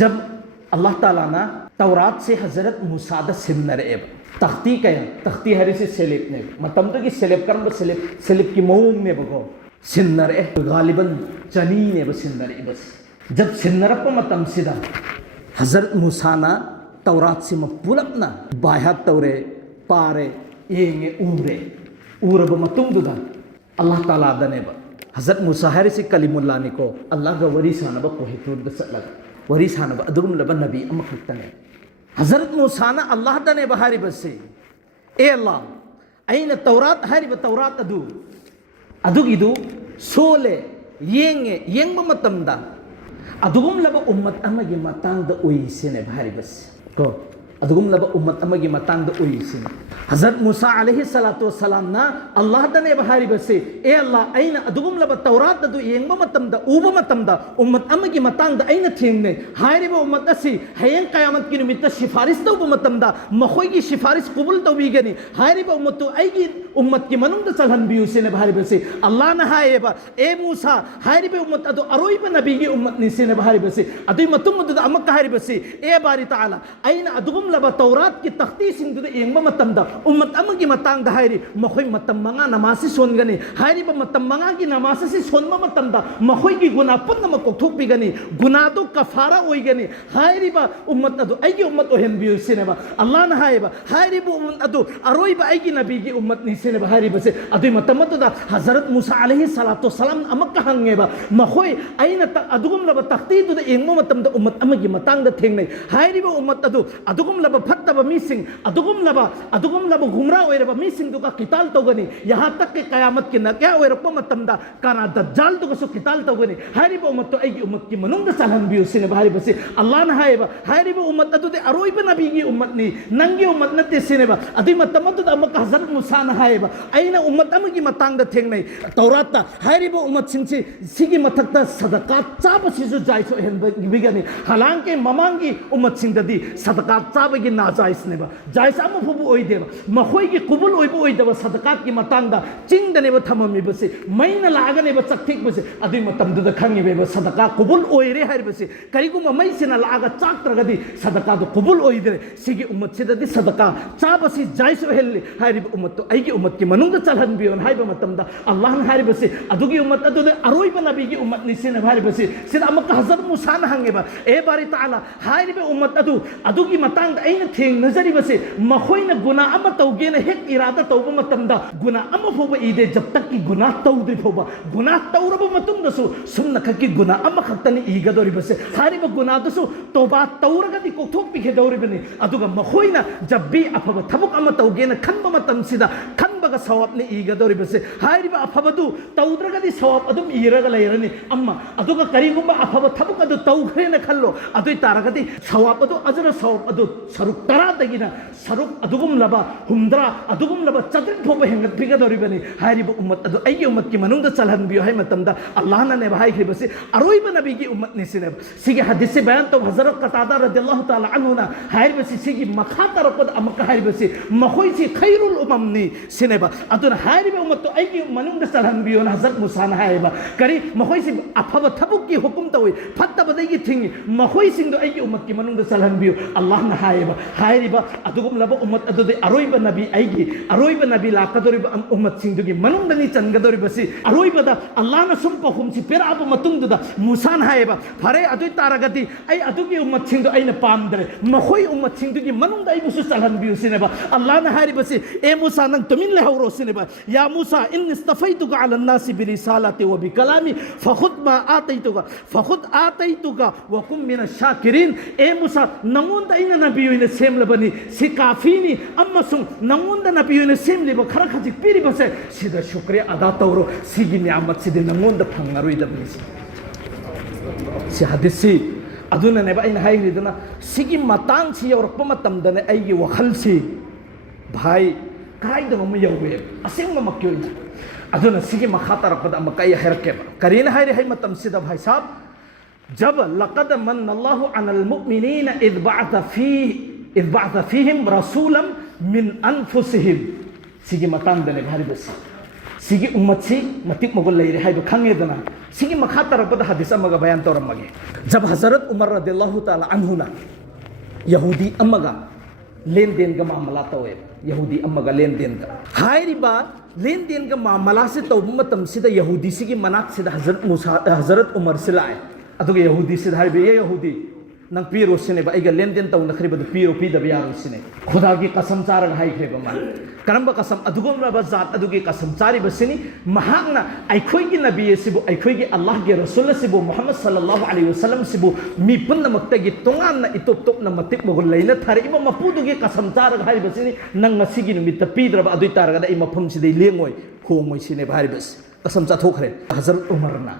जब अल्लाह ताला ना तौरात से हजरत मूसा दा सिमनरेब तख्ती कया तख्ती हरी से सेलेब ने मतलब तो कि सेलेब कर्म सेलेब की मऊम ने बगो सिन्नरे गालिबन चनी ने बस सिन्नरे बस जब सिन्नरप मतम सिदा हजरत मूसा ना तौरात से मपुलप ना बाहर तौरे पारे येंगे ऊरब मतुंग दुदा अल्लाह ताला दने बा हजरत मूसा हरी से कलीमुल्लाह ने को अल्लाह का वरी सानबा कोहितूर दसलग वरी सानबा अदुम लब नबी अमखतने हजरत मूसा ना अल्लाह दने बहारी बसे ए अल्लाह अइन तौरात हरी तौरात अदुगिदु सोले येंग मतमदा अदुगुम लब उम्मत अमगी मतांग ओइसिने भारी बस को अदुगुम लब उम्मत अमगी मतांग ओइसिने हजरत मूसा अलैहि सलातु वसलाम ना अल्लाह दने बहारी बसे ए अल्लाह अइन अदुगुम लब तौरात दु येंग मतमदा उब मतमदा उम्मत अमगी मतांग अइन थिंगने हारी बो उम्मत असि हयंग कयामत की निमित्त सिफारिश तौ मतमदा मखोई की सिफारिश कबूल तौ बीगनी हारी बो उम्मत अइगी उम्मत की मनुंग चलहन बियुसिने भारी बसे अल्लाह ना हायबा ए मूसा हारी बो उम्मत अदु अरोई ब नबी की उम्मत निसिने भारी बसे अदुई मतुम दु अमक हारी बसे ए बारी ताला अइन अदुगुम लब तौरात की तख्ती सिंग दु येंग मतमदा उम्मत अमगी मतंग दा हायरी मखोई मतम मंगा नमासी सोनगनी हायरी ब मतम मंगा की नमासी से सोनमा मतमदा मखोई की गुना पुन्न म कोथोक बिगनी गुना तो कफारा ओइगनी हायरी ब उम्मत अदु अइगी उम्मत ओहेन बियुसिने बा अल्लाह ना हायबा हायरी ब उम्मत अदु अरोई ब अइगी नबी की उम्मत निसिने बा हायरी बसे अदुई मतम दा हजरत मूसा अलैहि सलातु वसलाम अमक हंगेबा मखोई अइना अदुगुम लब तख्ती दु येंग मतम दा उम्मत अमगी मतंग दा थेंगनै हायरी ब उम्मत अदुगुम लब फत्तब मीसिंग अदुगुम लब गुमरा ओइरबा मीसिंग दुका किताल तौगनी यहाँ तक के कयामत की न क्या ओइरपा मतमदा काना दज्जाल दुगसु किताल तौगनी हायरी ब उम्मत तो अइगी उम्मत की मनुंग चलहन बियुसिने भारी बसे अल्लाह ना हायबा हायरी ब उम्मत अदु दे अरोई ब नबी की उम्मत नि नंगी उम्मत नते सिने बा अदि मतम द अमक हजरत मूसा ना हायबा अइना उम्मत अमगी मतंग द थेंगनै तौरात ता हायरी ब उम्मत सिंगसि सिगी मथक ता सदका चाब सिजु जायसो हेन बिगनी हालांकि ममांगी उम्मत सिंगददी सदका चाबगी नाजायस ने बा जायस अम फुबु ओइ देबा मखोई की कुबुल ओइबो ओइ दबा सदकात की मतंग दा चिंगदने ब थममी बसे मैना लागने ब चक्थिक बसे अदि मतम दु खंगे बे सदका कुबुल ओइरे हाय बसे करिगुम मैसिना लागा चाक्त्रगदी सदका दु कुबुल ओइदे सिगी उम्मत सिददी सदका चाबसी जायसो हेल्ली हायरि उम्मत तो अइगी उम्मत की मनुंग चलहन बियोन हायबा मतम दा अल्लाह न हायरि बसे अदुगी उम्मत अदु अरोई ब नबी की उम्मत निसिने हायरि बसे सिदा अमक हजरत मूसा न हंगेबा ए बारी ताला हायरि बे उम्मत अदुगी मतंग दा अइन थेंग नजरी बसे मखोइना गुना अम तौगेना हेक इरादा तौबा मतम दा गुना अम फोबा इदे जब तक की गुना तौद्रि फोबा गुना तौरब मतुंग दसु सुन्न खकी गुना अम खतनी ईगदोरि बसे हायरि ब गुना दसु तौबा तौरगदी कोथोक पिखे दौरि बने अदुगा मखोइना जब भी अफब थबुक अम तौगेना खनबा मतम सिदा खनबगा सवाब ने ईगदोरि बसे हायरि ब अफबदु तौद्रगदी सवाब अदुम ईरगा लेरनी अम्मा अदुगा करिगुंबा अफब थबुक अदु तौखरेना खल्लो अदुई तारगदी सवाब अदु अजर सवाब अदु सरुक तरा दगिना सरुक अदुगुम लबा हुमद्रा अदुगुम लबा चद्रिक फोबा हेंगत पिगदोरि बने हायरि ब उम्मत अदु अइगी उम्मत की मनुंग चलहन बियो है मतमदा अल्लाह ने भाई खि बसे अरोई ब नबी की उम्मत निसिने सिगे हदीस से बयान तो हजरत कतादा रदियल्लाहु ताला अन्हु ना हायरि बसे सिगी मखा तरपद अमक हायरि बसे मखोई सी खैरुल उमम नि सिनेबा अदुन हायरि ब उम्मत तो अइगी मनुंग चलहन बियो ना हजरत मूसा ना हायबा करी मखोई सी अफब थबुक की हुकुम तोय फत्तब दगी थिंगी मखोई सिंग दो अइगी उम्मत की मनुंग चलहन बियो अल्लाह ना हायबा हायरि ब अदुगुम लब उम्मत अदु दे अरोई ब नबी अइगी अरोई ब नबी लाकदोरि ब उम्मत सिंग दुगी मनुंग दनी चनगदोरि बसे अरोई बदा अल्लाह ना सुम पहुम सी पेर अब मतुंग दुदा मूसा ना हायबा फरे अदुई तारगदी अइ अदुगी उम्मत सिंग दो अइना पामदरे मखोई उम्मत सिंग दुगी मनुंग द अइबुसु चलहन बियो सिनेबा अल्लाह ना हायरि बसे ए मूसा नंग तुमिन ले हौरो सिनेबा या मूसा इन इस्तफैतुका अला नासी बिरिसालति व बिकलामी फखुद मा आतैतुका व कुम मिन शाकिरीन ए मूसा नंगोंद अइना नबियोइना सेमलबनी सि काफीनी अम्मसुंग नंगोंद नबियोइना सेमलिबा खरा खजिक पिरि बसे सिदा शुक्रिया अदा तौरो सिगी नियामत सिदि नंगोंद फंगरोइदबनि सि हदीसी अदुना नेबा अइना हायरिदना सिगी मतांग सि यौरकपा मतमदने अइगी वखलसि भाई कराइदम म यौबे असेंग मक्योइना अदुना सिगी मखा तरपदा मकई हरकेबा करीना हायरि है मतम सिदा भाई साहब जब लक़द मन्नल्लाहु अलल मुमिनीन इज़ बअथ फीहिम रसूलन मिन अनफुसिहिम सिगी मतांग दने भारी बस सिगी उम्मत सी मतिक मगुल लेरे हाइबो खंगेदना सिगी मखा तरपद हदीस अमगा बयान तौरमगे जब हजरत उमर रदियल्लाहु ताला अन्हुना यहूदी अमगा लेन देन का मामला तौए यहूदी अमगा लेन देन का हाइरिबा लेन देन का मामला से तौब मतम सिदा यहूदी सिगी मनाक सिदा हजरत उमर सिलाए अदुगे यहूदी सिदा हाइबे यहूदी नंग पीरो सिने बा इगा लेन देन तौन खरिबद पीरो पीदब यारो सिने खुदा की कसम चारग हाइख्रेबा मान करंबा कसम अदुगुमरबा जात अदुगी कसम चारी बसिनी महागना आइखोइगी नबी सिबु आइखोइगी अल्लाह के रसूल सिबु मोहम्मद सल्लल्लाहु अलैहि वसल्लम सिबु मी पुन्नमक्तगी तोंगान इतोप तोपना मतिक मगुल लैना थारिबा मपुदुगी कसम चारग हाइ बसिनी नंग ngasiगी नुमित पीद्रबा अदुइ तारगदा इ मफम सिदे लेंगोय खोंगोय सिने भारि बस कसम चाथोखरे हजरत उमरना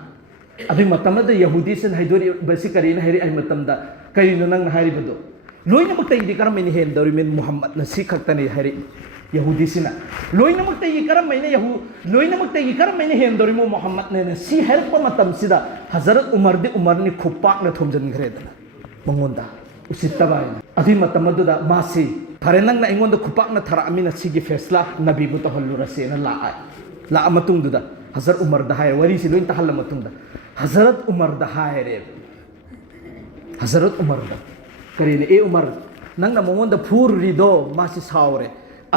अदुइ मतमदा यहूदी सिन हाइदोरी बसि करिन हाइरि आइ मतमदा करिनो नंग हारिबदो लोइनमक्तगी करमैनि हेंदोरि मेन मुहम्मद न सिखक्तनि हाइरि यहूदी सिना लोइनमक्तगी करमैनि लोइनमक्तगी करमैनि हेंदोरि मो मुहम्मद ने सि हेल्प मतम सिदा हजरत उमर दि उमरनि खुपाक न थोमजनग्रेदना मंगोंदा उसितबा अदुइ मतमदुदा मासी फरे नंग ना इंगोंदा खुपाक न थरा अमिना सिगी फेसला नबी बु तहल्लुरसे न ला मतुंगदुदा हजरत उमर दा हाय वरी सि लोइन तहल्ल मतुंगदा हजरत उमर दा हाय रे हजरत उमर दा करीने ए उमर नंग ना मोंदा फूरिदो मासी सावरे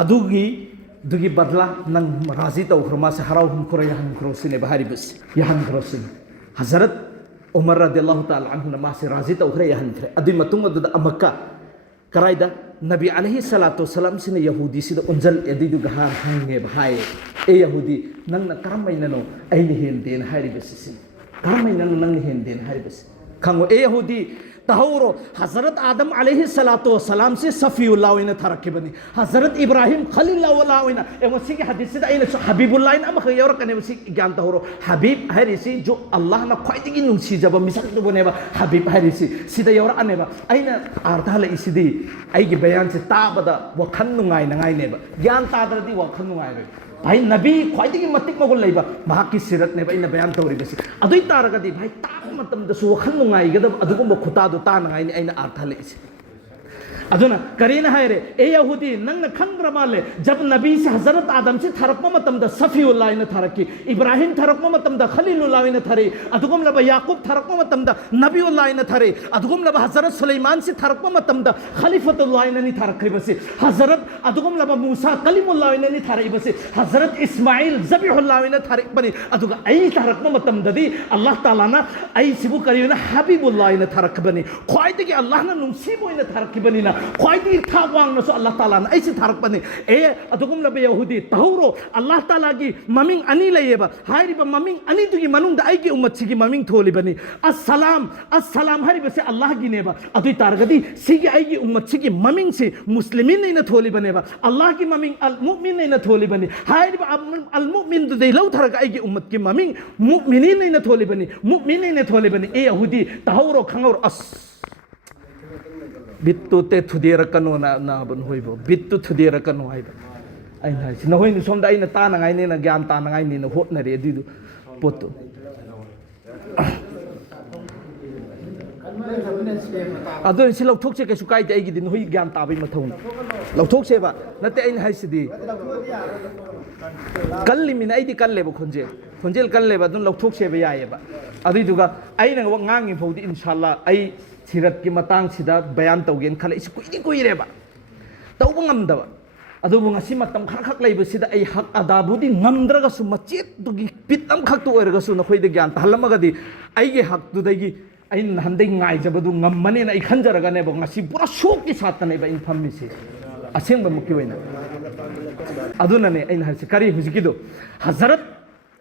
दुगी बदला नंग राजी तौख्रो मासे हराव हुमखुरा यहन ख्रोसिने बहारी बस यहन ख्रोसिने हजरत उमर रदियल्लाहु ताला अन्हु मासे राजी तौख्रे यहन ख्रे अदुइ मतुंग अदुदा अमक्का कराइदा नबी अलैहि सलातु वसलाम सिने यहूदी सिदा उंजल एदिदु गहा हंगे भाई ए यहूदी नंग ना करमैननो आइने हेंदेन हाइरि बसिसि करमैननो नंग हेंदेन हाइरि बसि खंगो ए यहूदी तहौरो हजरत आदम अलैहि सलातु वसलाम से सफीउल्लाह ओइना थरकिबनी हजरत इब्राहिम खलीलुल्लाह ओइना एवं सिगे हदीस सिदा आइना हबीबुल्लाह इन अमख यौरकने बसि ज्ञान तहौरो हबीब हाइरिसि जो अल्लाह ना ख्वाइदिगी नुंसिजबा मिसक दुबनेबा हबीब हाइरिसि सिदा यौर अनेबा आइना अर्थ हलइसिदी आइगे बयान से ताबदा वखन नुंगाइ नंगाइनेबा ज्ञान तादरदी वखन नुंगाइबे भाई नबी ख्वाइदिगी मतिक मगुल लेबा महाकी सिरत ने इन बयान तौरिबसि अदुइ तारगदी भाई ताक मतमदसु वखन नुंगाइगदब अदुगुम खुतादु तानगाइनि आइना अर्थ हलइसि अदुना करीन हायरे ए यहूदी नंग खंद्र माले जब नबी से हजरत आदम से थरप मतमद सफीउल्लाह इन थरकी इब्राहिम थरप मतमद खलीलुल्लाह इन थरे अदुगुम लब याकूब थरप मतमद नबीउल्लाह इन थरे अदुगुम लब हजरत सुलेमान से थरप मतमद खलीफतुल्लाह इन थरखरिबसि हजरत अदुगुम लब मूसा कलीमुल्लाह इन थरइबसि हजरत इस्माइल ज़बीहुल्लाह इन थरइबनि अदुगा आई थरप मतमददी अल्लाह ताला ना आई सिबु करियोना हबीबुल्लाह इन थरकबनि ख्वाइदगी अल्लाह ना नुंसिबो इन थरकबनि ना ख्वाइदी था वांग नसो अल्लाह ताला ना ऐसे थारक बने ए अदुगुम लबे यहूदी तहौरो अल्लाह ताला की ममिंग अनी लेयेबा हाइरिबा ममिंग अनी तुगी मनुंग दा आइगे उम्मत सिगी ममिंग थोली बनी अस्सलाम अस्सलाम हारिबा से अल्लाह की नेबा अदुइ तारगदी सिगी आइगे उम्मत सिगी ममिंग से मुस्लिमीन ने थोली बनेबा अल्लाह की ममिंग अल मुमिन ने थोली बनी हाइरिबा अल मुमिन दे लौ थरक आइगे उम्मत की ममिंग मुमिनीन ने थोली बनी मुमिन ने थोली बनी ए यहूदी तहौरो खंगौर अस बित्तु ते थुदेरकनो ना बन होइबो बित्तु थुदेरकनो हाइबा आइना हाइसि नहोइनि सोमदा आइना तानाङाइने ना ज्ञान तानाङाइने ना होटनरे दिदु पोतु अदो सि लौथोकसे कैसु काइदे आइगि दिन होइ ज्ञान ताबै मथौन लौथोकसेबा नते आइना हाइसिदि कल्लिमिना आइदि कल्लेबो खोंजेल कल्लेबा दुन लौथोकसेबा यायेबा अदिदुगा आइना ngangi फौदि इंशाल्लाह आई सिरत की मतंग सिदा बयान तौगेन खले इस कुइरेबा तौबो ngamdaba अदुबु ngasi matam khak khak leibसिदा ai hak adaबुदि ngamद्रगसु मचेत दुगी पितम खक तो ओरगसु नखोइदे ज्ञान तहलमगदि आइगे हक दुदैगी ai नहंदै ngaइजबदु ngamमने ना ai खंजरगने बो ngasi पूरा शोक की साथने बा इनफामिसे असेंब मुक्ति वइना अदुनने ai हसे करी हुजिकिदो हजरत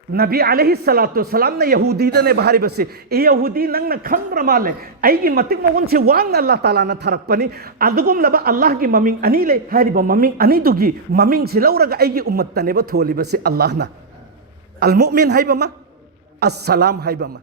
नबी अलैहि सलातु वसलाम ने यहूदी ने बाहरी बसे ए यहूदी नंग न खंद्र माले आइगी मतिक मगुन से वांग अल्लाह ताला न थरकपनी अदुगुम लबा अल्लाह की ममिंग अनी ले हारिबा ममिंग अनी दुगी ममिंग से लौरगा आइगी उम्मत तनेबा थोली बसे अल्लाह ना अल मुमिन हाइबमा अस्सलाम हाइबमा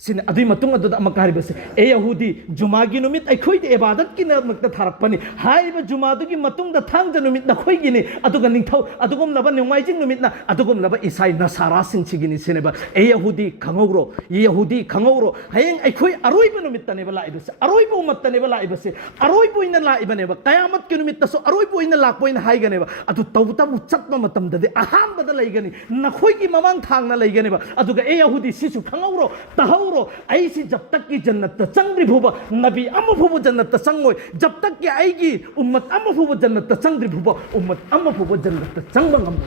सिने अदुई मतुंग अदुदा अमक हारिबसे ए यहूदी जुमागी नुमित अखोइद इबादत की नमकता थारकपनि हारिबा जुमादुगी मतुंग द थांग नुमित नखोइगिनि अदुगा निंथौ अदुगम लब नेमाइजिंग नुमित ना अदुगम लब इसाई नसारा सिंचिगिनि सिनेबा ए यहूदी खंगौरो ये यहूदी खंगौरो हयेंग अखोइ अरोइबा नुमित तनेबा लाइबसे अरोइबा उम्मत तनेबा लाइबसे अरोइबा इना लाइबनेबा कयामत के नुमित तसो अरोइबा इना लाकपोइन हाइगनेबा अदु तौतबु चत्मा मतमददे अहामबदा लैगनि नखोइगी ममांग थांगना लैगनेबा अदुगा ए यहूदी सिसु खंगौरो तहौ ऐसी जब तक की जन्नत चंद्री भूबा नबी अमभूब जन्नत चंगोय जब तक की आएगी उम्मत अमभूब जन्नत चंद्री भूबा उम्मत अमभूब जन्नत चंगबंग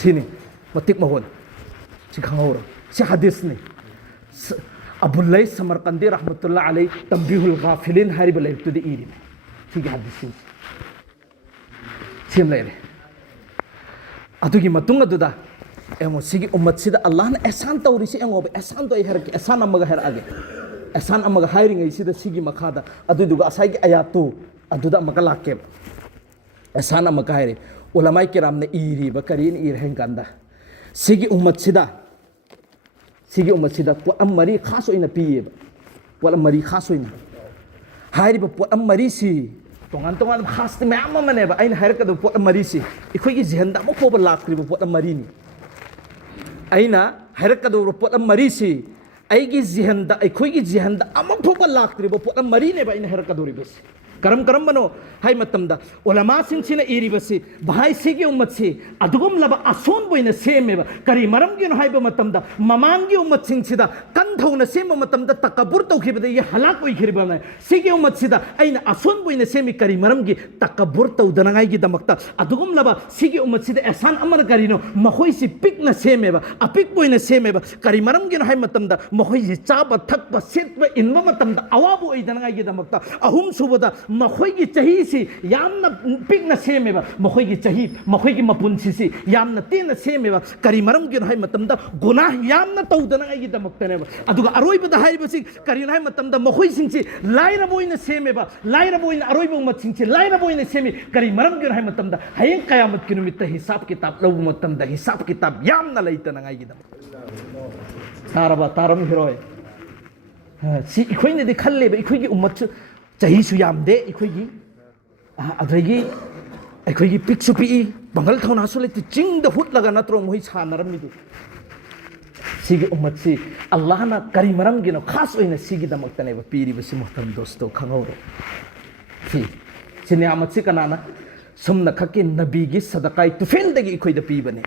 सिनी मतिक महोन सिखाओरो सि हदीस ने अबुल्लै समरकंदी रहमतुल्लाह अलैहि तंबीहुल गाफिलिन हरिब लैतुदी इरी में ठीक है हदीस सिम लेरे अदुगी मतुंग अदुदा एमो सिगी उम्मत सिदा अल्लाह ने एहसान तौरिसी एंगो एहसान तो हर के एहसान अमगा हर आगे एहसान अमगा हायरिंग सिदा सिगी मखादा अदुदुगा असाइगी आयातु अदुदा अमगा लाके एहसान अमगा हायरे उलमाई किराम ने इरी बकरीन इर हेंगंदा सिगी उम्मत सिदा पोत मरी खास ओइना पिए पोत मरी खास ओइना हायरिब पोत मरी सी तोंगान तोंगान खास मैम अमनेबा आइन हायरकदो पोत मरी सी इखोइगी जिहंदा अमो फोब लाक्रिब पोत मरी नि अना हैरकदौर पोट मरीसी अगी जिहंदा अखोगी जिहंदा अमक फोब लाक्ट्रिब पोट मरीनेब अना हैरकदौरिबसे करम करम बनो हाय मतमदा उलमा सिंह इरिबसी भाई सिगी उम्मत से अदुगम लब असोन बोइना सेमेबा करी मरम गिनो हायब मतमदा ममांगी उम्मत सिंह सिदा कंधौना सेम मतमदा तकबुर तौखिबदे ये हलाक ओइखिरबना सिगी उम्मत सिदा अइना असोन बोइना सेमी करी मरम गी तकबुर तौदनगाई गी दमकता अदुगम लब सिगी उम्मत सिदा एहसान अमर करिनो मखोइ सि पिकना सेमेबा अपिक बोइना सेमेबा करी मरम गिनो हाय मतमदा मखोइ सि चाबा थकबा सेतबा इनबा मतमदा अवाबो ओइदनगाई गी दमकता अहुम सुबदा मखोइगी चही सी यामना पिकना सेमेबा मखोइगी चही मखोइगी मपुनसी सी यामना तेना सेमेबा करी मरम गिनो हाय मतमदा गुनाह यामना तौदनगाई गी दमकतनेबा अदुगा अरोइबदा हायबसी करिनो हाय मतमदा मखोइ सिंची लाइरबोइना सेमेबा लाइरबोइना अरोइबा उम्मत सिंची लाइरबोइना सेमी करी मरम गिनो हाय मतमदा हयें कयामत की नुमित्त हिसाब किताब लौब मतमदा हिसाब किताब यामना लैतनगाई गी दम तारम हिरोय सी इखोइनदि खल्लेबा इखोइगी उम्मत चाही सुयामदे इखोइगी अदगी अखोइगी पिक्सु पी बंगल थौनासु लेति चिंग द हुटलगा नत्रो मोहि सानरमिदु सिगी उम्मत सी अल्लाह ना करी मरम गिनो खास ओइना सिगी दमकतने बा पीरिबसि मोहतरम दोस्तो खंगौरो सी नियामत सी कनाना सुमना खके नबी गी सदकाई तुफेल दगी इखोइदा पीबने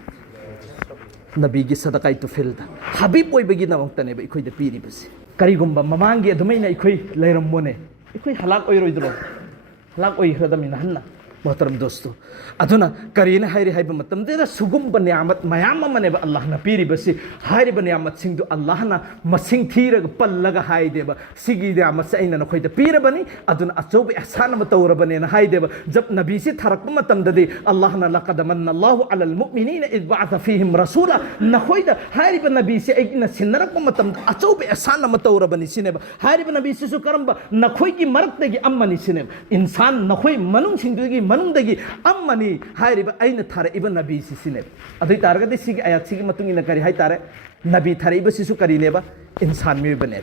नबी गी सदकाई तुफेल दा हबीब ओइबगी दमकतने बा इखोइदा पीरिबसि करिगुम्बा ममांगी अदुमैना इखोइ लैरमोने इखोइ हलाक ओइरोइद्रो हलाक ओइखरदमिना हन्ना मोहतरम दोस्तों अदुना करीना हायरि हायब मतमदेदा सुगुम्ब नियामत मयाम मनेबा अल्लाह ना पीरिबसि हायरिब नियामत सिंदु अल्लाह ना मसिंग थीरग पल्लगा हायदेबा सिगी नियामत से अइना नखोइदा पीरबनी अदुना अचौब एहसान म तौरबने ना हायदेबा जब नबी से थरक मतमददि अल्लाह ना लक़द मन्नल्लाहु अलल मुमिनीना इज़ बअथ फीहिम रसूला नखोइदा हायरिब नबी से अइना सिनरक मतम अचौब एहसान म तौरबनी सिनेबा हायरिब नबी से करम्बा नखोइगी मरकदगी अम्मनी सिनेबा इंसान नखोइ मनुंग सिंदुगी मनुंदगी अम्मनी हायरिबा अइना थारइबा नबी सिने अदुइ तारगदि सिगी आयात सिगी मतुंगिना करि हाय तारे नबी थारइबा सिसु करिनेबा इंसान मे बने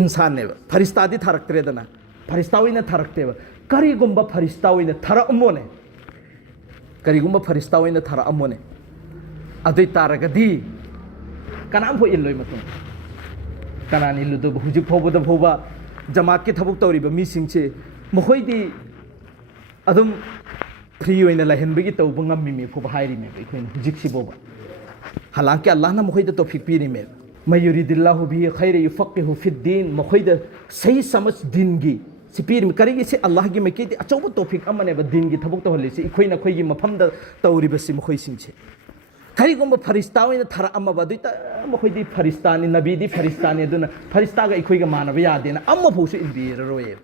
इंसान नेबा फरिस्तादी थारक्तरेदना फरिस्ताविना थारक्तेबा करिगुम्बा फरिस्ताविना थारअमोने करिगुम्बा फरिस्ताविना थारअमोने अदुइ तारगदि कनाम फो इल्लोय मतुं कनान इल्लुदो हुजिक फोबदा फोबा जमात के थबुक तौरिबा मिसिंगसे मखोइदी अदुम फ्री होइना लहनबगी तौब ngami फोब हायरिमे इखोइन हुजिकसिबोबा हालांकि अल्लाह ना मखोइदा तौफीक पीरिमे मयुरिदिल्लाहु बिहि खैर युफक्किहु फिद्दीन मखोइदा सही समझ दिन गी सिपीर में करेगी से अल्लाह की मैकेती अचौब तौफीक अमने दिन की थबुक तौहलिसे इखोइना खोइगी मफमदा तौरिबसि मखोइसिंगसे करिगुम्बा फरिस्ता ओइना थरा अम्मा बदुइता मखोइदी फरिस्तानी नबीदी फरिस्तानी अदुना फरिस्तागा इखोइगा मानबा यादेना अम्मा फौसु इनबीररोए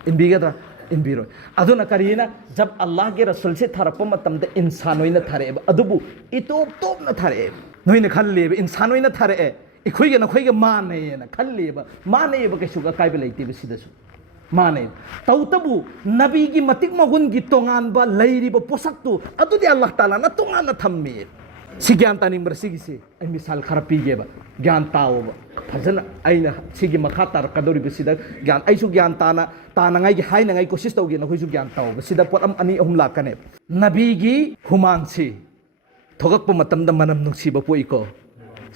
इनबीगद्रा इनबीरो अदुना करीना जब अल्लाह के रसूल से थरप मतमदे इंसान ओइना थरेब अदुबु इतोप तोप न थरे नोइना खल्लेब इंसान ओइना थरे इखोइगा नखोइगा मानेना खल्लेब मानेब कैसुगा काइबे लैतेब सिदसु माने तौतबु नबी की मतिक मगुन की तोंगानबा लैरिब पोसक्तु अदुदि अल्लाह ताला ना तोंगान थम्मे सी ज्ञान तानिंबर सिगिसे आई मिसाल खरा पीगेबा ज्ञान ताओबा फजन आइना सिगी मखा तार कदोरिबे सिदा ज्ञान आइसु ज्ञान तानांगाई गी हाइनांगाई कोशिश तौगे नखोइसु ज्ञान ताओबा सिदा पोट अनि अहुम लाकने नबी गी हुमांगसी थोगक प मतमदा मनम नुक्सीबा पोइको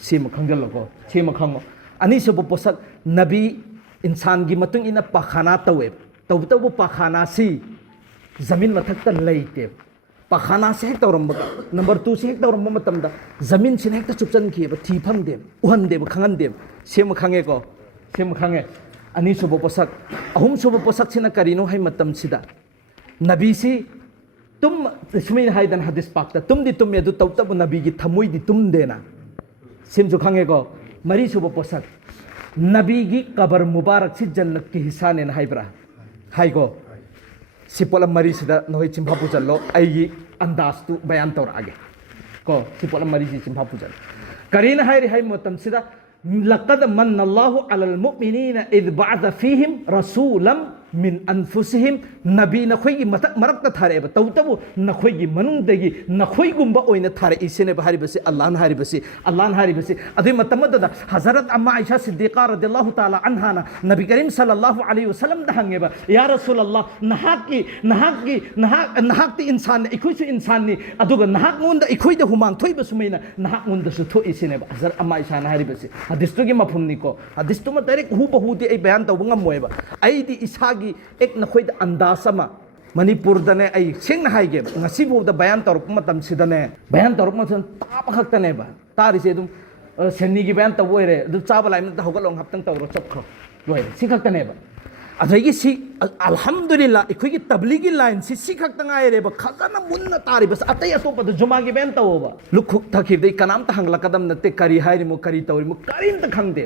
सिम खंगलको सिम खंगो अनि सब पोसक नबी इंसान गी मतुंग इना पखाना तवे तब पखाना सी जमीन मथक लेते पखाना से हेक तौरम नंबर 2 से हेक तौरम मतमदा जमीन से हेक चुपचन की थी फंगदे उहनदे खंगनदे सेम खंगे को सेम खंगे अनि सुब पोसक अहुम सुब पोसक सिना करिनो है मतम सिदा नबी सी तुम सुमिन हाइदन हदीस पाकता तुम दी तुम यदु तब तब नबी की थमुई दी तुम देना सिम जो खंगे को मरी सुब पोसक नबी की कबर मुबारक से जन्नत की हिस्सा ने हाइब्रा हाइको सिपोला मरी सिदा नोई चिंफा पुचलो आई अंदाज तु बयान तौर आगे को सिपोला मरी जी चिंफा पुचल करीन हाइरी हाइ मतम सिदा लक़द मन्नल्लाहु अलल मुमिनीना इद बअथ फीहिम रसूलन मिन अनफुसिहिम नबी नखोई मथक मरक थारे तब नखोई मनुंगदगी नखोई गुंबा ओइना थारे इसेने हारिबसे अल्लाह हारिबसे अदि मतमददा हजरत अम्मा आयशा सिद्दीका रदियल्लाहु ताला अन्हाना नबी करीम सल्लल्लाहु अलैहि वसल्लम दहंगेबा या रसूलल्लाह नहाकती इंसान ने इखोइसु इंसान नि अदुगा नहाक मुंदा इखोइदा हुमांग थोइबा सुमैना नहाक मुंदा सु थो इसेने हजरत अम्मा आयशा ना हारिबसे हदीसतुगी मफहुमनिको हदीसतुमा डायरेक्ट हु बहुदि ए बयान तौबा ngam आइदी इसागी एक नखोइद अंदासमा मणिपुर दने आई सेंगना हाइगे ngasi बोदा बयान तौरप मतम सिदने बयान तौरप मतम ताप खक्तनेबा तारिसे दुम सेंनी की बयान तब ओइरे दु चाबा लाइम द होगलोंग हप्तंग तौरो चपखो लोइरे सि खक्तनेबा अदगी सि अल्हम्दुलिल्लाह इखोगी तबलीगी लाइन सि खक्तंग आइरेबा खजना मुन्ना तारिबस अतै अतोप द जुमा की बयान तवबा लुखुक थखिदे कनाम त हंगला कदम नते करी हाइरिमो करी तौरिमो करिन त खंगदे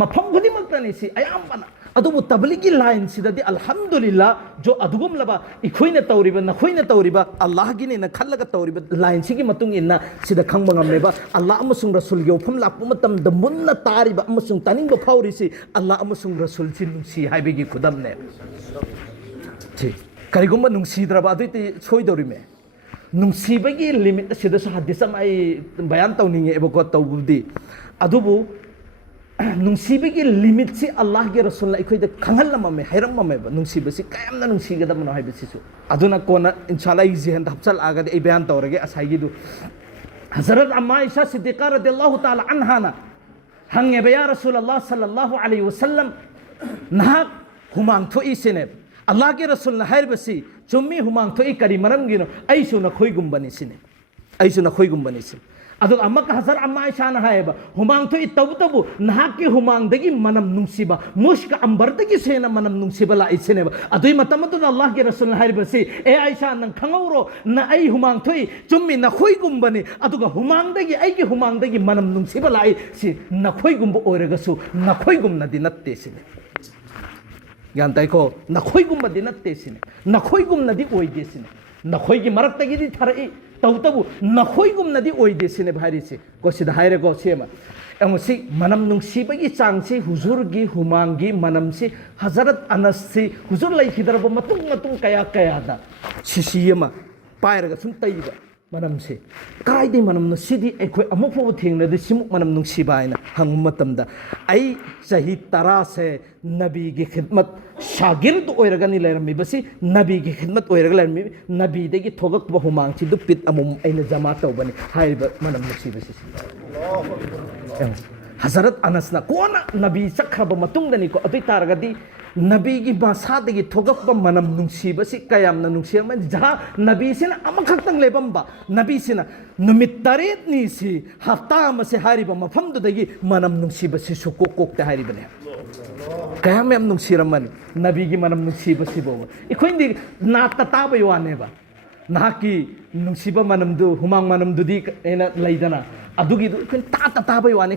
मफम खुदी मक्तनी सि अयामबना अदुबु तबलीगी लाइन सिददी अल्हम्दुलिल्लाह जो अदुगुम लबा इखोइने तौरिबा नखोइने तौरिबा अल्लाह गिने न खल्लगा तौरिबा लाइन सिगी मतुंग इन्ना सिदा खंगबा ngamneba अल्लाह अमसुंग रसूल गे उफम लापु मतम द मुन्ना तारिबा अमसुंग तानिंग फाउरिसि अल्लाह अमसुंग रसूल सि नुंसी हाइबेगी खुदमने छि करिगुम नुंसीद्रबा अदुति सोइदोरिमे नुंसीबगी लिमिट सिदसु हदीस माइ बयान तौनिंगे एबको तौबुदी अदुबु नुंसीबगी लिमिट से अल्लाह के रसूल इखोइद खंगलममे हैरममे नुंसीबसी कायमना नुंसीगदमनो हाइबसिसु अदुना कोना इंशाल्लाह इजेहन हपचल आगदे ए बयान तौरगे असाइगिदु हजरत अम्मा आयशा सिद्दीका रदियल्लाहु ताला अन्हाना हंगे या रसूल अल्लाह सल्लल्लाहु अलैहि वसल्लम नहा हुमांग थोई सिने अल्लाह के रसूल न हाइबसी चुम्मी हुमांग थोई करी मरमगिनो ऐसु न खोइगुम्बनी सिने ऐसु न खोइगुम्बनी सिने अदुग अम्मक हजर अम्मा आयशा न हायबा हुमांग थोई तब नहाकी हुमांग दगी मनम नुंसीबा मुश्क अंबर दगी सेना मनम नुंसीबा ला इसेनेबा अदुई मतमदु अल्लाह के रसूल न हायबसी ए आयशा नंग खंगौरो न आई हुमांग थोई चुम्मी न खोई गुंबनी अदुग हुमांग दगी आई की हुमांग दगी मनम नुंसीबा ला सि न खोई गुंब ओइरगसु न खोई गुमनदि नत्ते सिने ज्ञान ताइको न खोई गुंबदि नत्ते सिने न खोई गुमनदि ओइदे सिने न खोई की मरक तगी थरई तब नखोइगुमनदि ओइदे सिने भारिसे कोसिदा हाइरेगो सेमा एमसी मनम नुंसीबगी चांगसे हुजूरगी हुमांगी मनमसे हजरत अनस से हुजूर लैखिदरब मतुंग मतुंग कया कयादा सिसियमा पायरगा सुम तैबा मनमसे काइदे मनमनो सिदि एखोइ अमुफो थेंगनदि सिमुक मनम नुंसीबायना हंग मतमदा आई सही तरा से नबी की खिदमत शागिर्द ओइरगनि लेरमिबसी नबी की खिदमत ओइरग लेरमि नबी देगी थोगक बहुमांग छि दुपित अमुम ऐना जमा तौबनि हाइबा मनम नुंसीबसी हजरत अनस ना कोना नबी सखरब मतुंगदनि को अतै तारगदि नबी की भाषादगी थोगप मनम नुंसीबसी कयामना नुंसीमन जहां नबी सिना अमखक्तंग लेबंबा नबी सिना नुमित तरेतनी सी हफ्ता मसे हारिबा मफमदुदगी मनम नुंसीबसी सुकोकोकते हारिबने कयाम यम नुंसीरमन नबी की मनम नुंसीबसी बो इखोइंदी नाता ताबय वानेबा नाकी नुंसीबा मनमदु हुमांग मनमदुदी एना लैदना अदुगी दु ताता ताबय वाने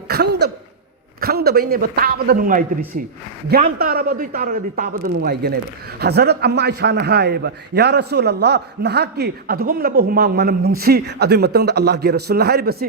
खंगदबैनेबा ताबदा नुंगाइतरिसी ज्ञान तारबा दुई तारगदि ताबदा नुंगाइगनेबा हजरत अम्मा आयशा न हायबा या रसूल अल्लाह नहाकी अदुगुम लब हुमांग मनम नुंसी अदुई मतंगदा अल्लाह के रसूल हारिबसी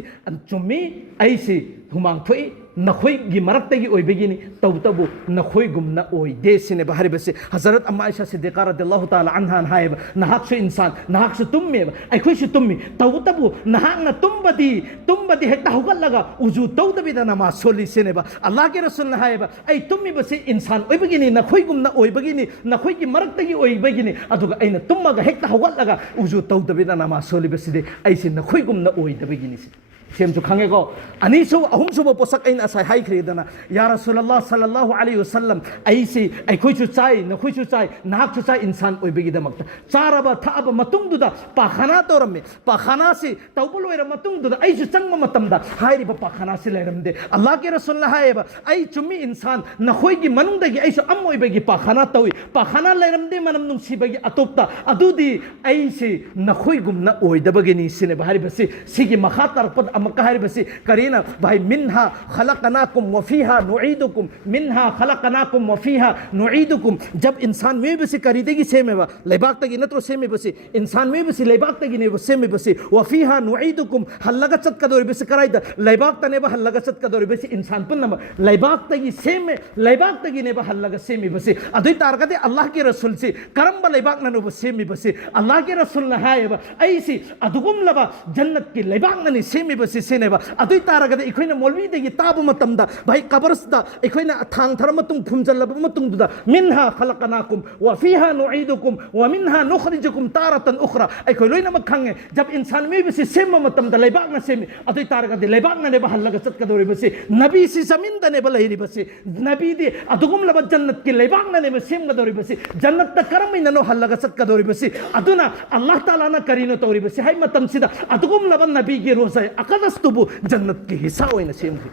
चुम्मी ऐसी हुमांग थोई नखोई मरक्तगी ओइबगिनी तौतबु नखोई गुमना ओइदे सिने बहरिबसे हजरत अम्मा आयशा सिद्दीक़ा रदियल्लाहु ताला अन्हा हायब नहाकसु इंसान नहाकसु तुम्मेब अखोइसु तुम्मी तौतबु नहाकना तुम्बदी हेक्ता हुगल्लगा उजु तौदबिदा नमाज सोली सिनेबा अल्लाह के रसूल हायब आई तुम्मी बसे इंसान ओइबगिनी नखोई गुमना ओइबगिनी नखोई मरक्तगी ओइबगिनी अदुगा आइना तुम्मगा हेक्ता हुगल्लगा उजु तौदबिदा नमाज सोली बसिदे आइसे नखोई गुमना ओइदबगिनी सेमसु खांगेको अनीसु अहुमसुबो पोसक इन असai हाइख्रेदना या रसूलुल्लाह सल्लल्लाहु अलैहि वसल्लम आइसे आइखोइसु चाइ नखोइसु चाइ नाकसु चाइ इंसान ओइबगिदमक्ता चारबा थाबा मतुंगदुदा पाखाना तोरमे पाखाना से तौबुलोइरा मतुंगदुदा आइसु चंगम मतमदा हाइरिबा पाखाना से लेरमदे अल्लाह के रसूल हायबा आई चुम्मी इंसान नखोइगी मनुंगदगी आइसु अमोइबगी पाखाना तौइ पाखाना लेरमदे मनम नुंसिबगी अतोप्ता अदुदी आइसे नखोइगुमना ओइदबगिनी सिने बाहरिबसे सिगी मखा तरपद बसी करीना भाई मिन्हा खलकनाकुम वफीहा नुईदुकुम मिन्हा खलकनाकुम वफीहा नुईदुकुम जब इंसान में बसी करीदेगी से में लेबाक तगी नत्रो से में बसी इंसान में बसी लेबाक तगी ने से में बसी वफीहा नुईदुकुम हल्लगा चत का दोरी बसी कराइदा लेबाक तने बा हल्लगा चत का दोरी बसी इंसान पन्नम लेबाक तगी से में लेबाक तगी ने बा हल्लगा से में बसी अदुई तारगदे अल्लाह के रसूल से करम बा लेबाक ननु बसी में बसी अल्लाह के रसूल न हायबा ऐसी अदुगुम लबा जन्नत की लेबाक ननि से में बसी सेनेबा अदुई तारगदे इखोइना मौलवीदेगी ताबु मतमदा भाई कबरसदा इखोइना थांग थरमतुंग फुमजल्लब मतुंगदुदा मिन्हा खलकनाकुम व फीहा नुईदुकुम व मिन्हा नुखरिजुकुम तारतन उखरा इखोइ लोइना मखंगे जब इंसान में बिसे सेम मतमदा लेबाक न सेम अदुई तारगदे लेबाक न ने बहल्लगा चतकदोरि बसे नबी सी जमीन दने बलहिरि बसे नबी दे अदुगुम लब जन्नत की लेबाक न ने सेम गदोरि बसे जन्नत त करमिना नो हल्लगा चतकदोरि बसे अदुना अल्लाह ताला न करिनो तोरि बसे हाय मतम सिदा अदुगुम लब नबी की रोजा अकदस्तुबु जन्नत की हिस्सा ओइना सेमखि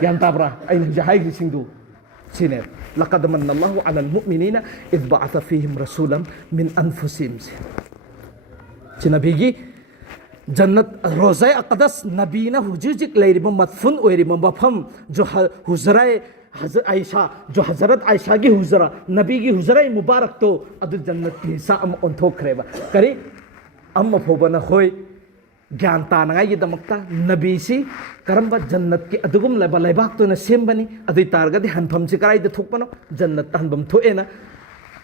ग्यान ताब्रा आइना जहाइगि सिंदु सिने लक़द मन्नल्लाहु अलल मुमिनीना इज़ बअथ फीहिम रसूलन मिन अनफुसिहिम नबीगी जन्नत रोज़ा अक़दस नबीना हुजिजिक लेरिबा मदफुन ओइरिबा मफम जो हुजराए आयशा जो हजरत आयशा की हुजरा नबी की हुजरा मुबारक तो अदु जन्नत की हिस्सा अम ओंथोखरेबा करी अम फोबना होय ज्ञान तानागाईदमक्ता नबीसी करम्बा जन्नत की अदुगुम लेबा लेबाक तो न सेमबनी अदुई तारगदि हनफम से कराइद थोकपनो जन्नत हनबम थोएना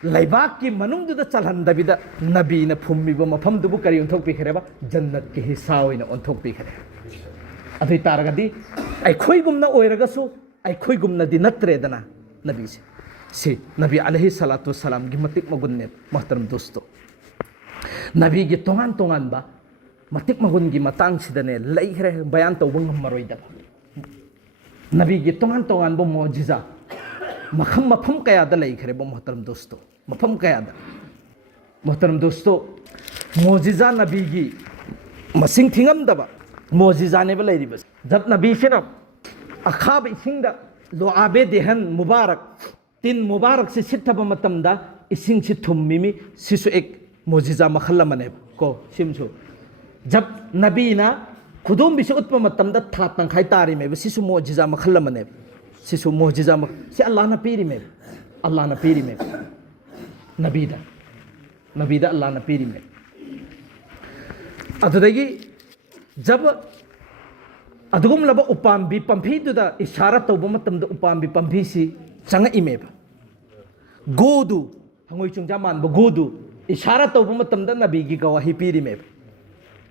लेबाक की मनुंगदुदा चलहनदबिदा नबीना फुम्मिबा मफमदुबु करी ओंथोकपिखरेबा जन्नत की हिस्सा ओइना ओंथोकपिखरे अदुई तारगदि आइखोइगुमना ओइरगसु आइखोइगुमनादि नत्रेदना नबीसे से नबी अलैहि सलातु वस्सलाम की मतिक मगुन्ने मोहतरम दोस्तों नबी की तोंगान तोंगान बा मतिक मगुन की मतंग सिदने लेखरे बयान तौब ngमरोइदब नबी की तोंगान तोंगान बो मौजिजा मखम मफम कयादा लेखरे बो मोहतरम दोस्तों मफम कयादा मोहतरम दोस्तों मौजिजा नबी की मसिंग थिंगमदबा मौजिजा ने बलेरिबस जब नबी से न अखाब इसिंगदा लोआबे देहन मुबारक तीन मुबारक से सिद्धब मतमदा इसिंग से थुम्मिमी सिसु एक मौजिजा मखल्ला मने को सिमसु जब नबीना खुदुम बिसे उत्प मतमदा था तंखाई तारी में सिसु मौजिजा मखल्ला मने सिसु मौजिजा से अल्लाह ना पीरी में नबीदा अल्लाह ना पीरी में अदुदगी जब अदुगुम लब उपाम्बी पंफीदुदा इशारा तौब मतमदा उपाम्बी पंफीसी चंग इमेब गोदु हंगोई चुंजा मानब गोदु इशारा तौब मतमदा नबीगी गवाही पीरी मेब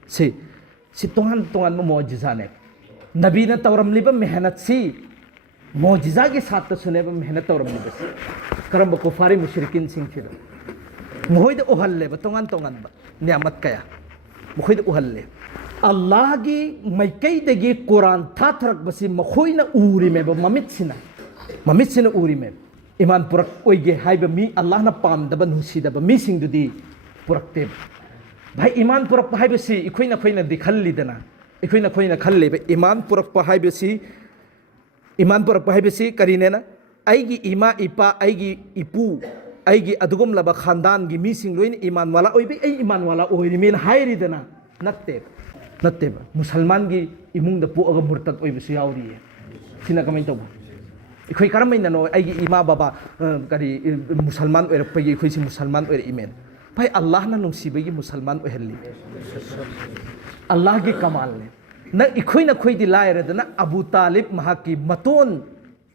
से तोंगान तोंगान मौजिजा ने नबीना तौरमलिबा मेहनत सी मौजिजा के साथ सुनेब मेहनत तौरमलिबा करम कुफारी मुशरिकिन सिंह मोहइद उहल्लेब तोंगान तोंगान नियामत कया मोहइद उहल्ले अल्लाह की मैकईदगी कुरान थाथरक बसी मखोइना उरी में ममितसिना उरी में ईमान पुरक ओइगे हाइब मी अल्लाह ना पामदब नुसीदब मी सिंगदुदी पुरकते भाई ईमान पुरक हाइबसी इखोइना खोइना दिखल्लिदना इखोइना खोइना खल्लेब ईमान पुरक हाइबसी करिनेना आइगी इमा इपा आइगी इपू आइगी अदुगुम लब खानदान की मीसिंग लोइन ईमान वाला ओइबे आई ईमान वाला ओइरिमेन हाइरिदना नत्ते मुसलमान की इमुंग पोग मुर्तद ओइबसु यावरिये सिना कमाइन तब इखोइ करमैननो आइगी इमा बाबा करी मुसलमान ओइरपगी इखोइसि मुसलमान ओइर इमेन भाई अल्लाह ना नुसीबगी मुसलमान ओइहल्ली अल्लाह की कमाल ने na ikhoy na khoy di laira da na Abu Talib mahaki maton